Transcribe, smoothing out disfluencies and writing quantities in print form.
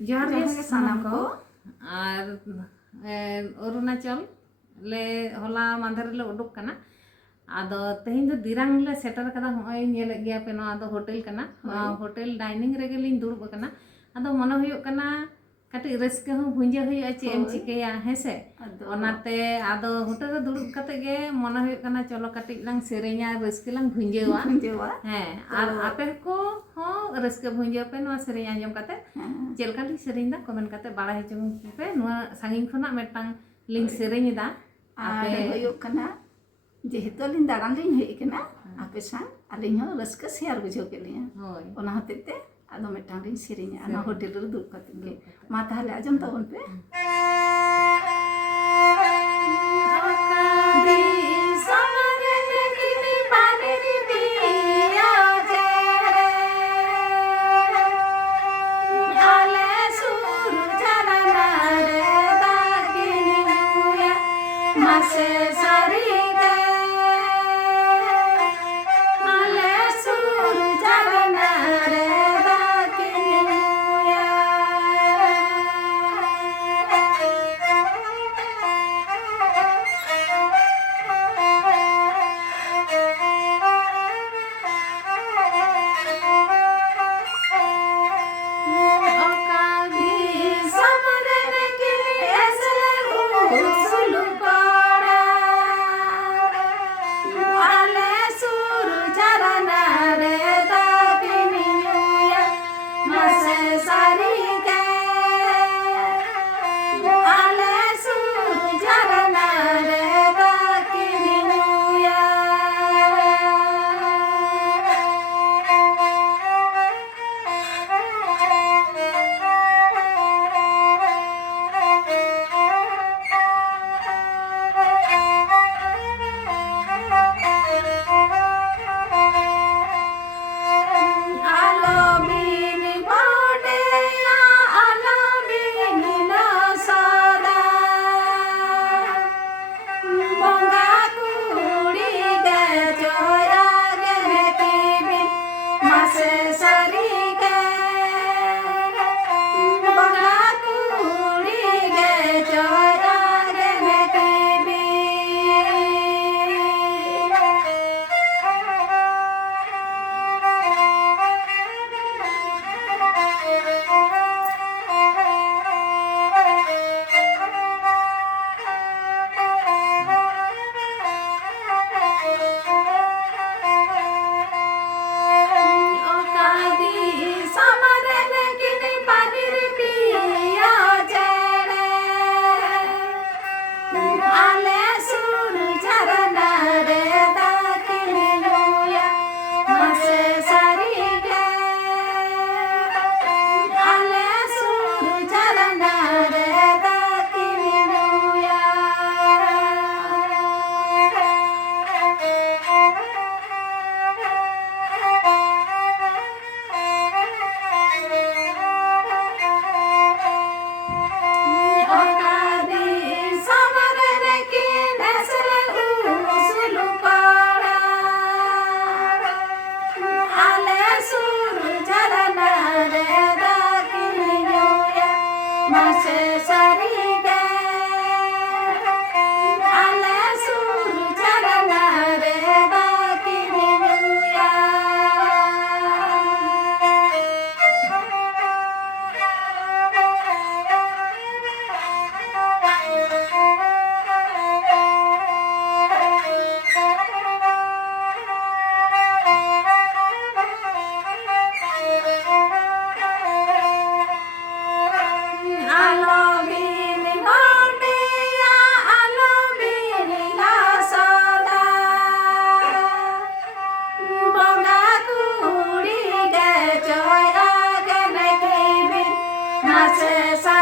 जोहार गे सानाम को और अरुणाचल ले होला मांधर ले उडुक कना आदो तेहिं दो दिरांग ले सेटर कदा होय नेल गया पे नो आदो होटल कना होटल डाइनिंग रेगे लिन दुड़ब कना आदो मन हुयुक कना कटी रस्के हो भुंजे हुयुआ चे एम चिकेया हेसे ओनाते आदो होटल रे दुड़ब कते गे मन हुयुक कना चलो कटी लंग सेरेኛ रस्के लंग भुंजेवा हे आर आपे को हो रस्के भुंजे पे नो सेरेñ आंजम कते चेलका लिंग सेरेñ दा कमेंट कते बाड़ा हेचुम पे नो सांगिन खना मेटांग लिंग सेरेñ दा आपे हुयुक कना जेहेतु लिंग दारान लिंग हुई कना आपे सा अलिंग हो रस्के शेयर बुझो के लिए होय ओना हतेते आदो मेटांग लिंग सेरेñ आना होटल रे दुड़ कते गे मा ताहले आजम ताबन पे Say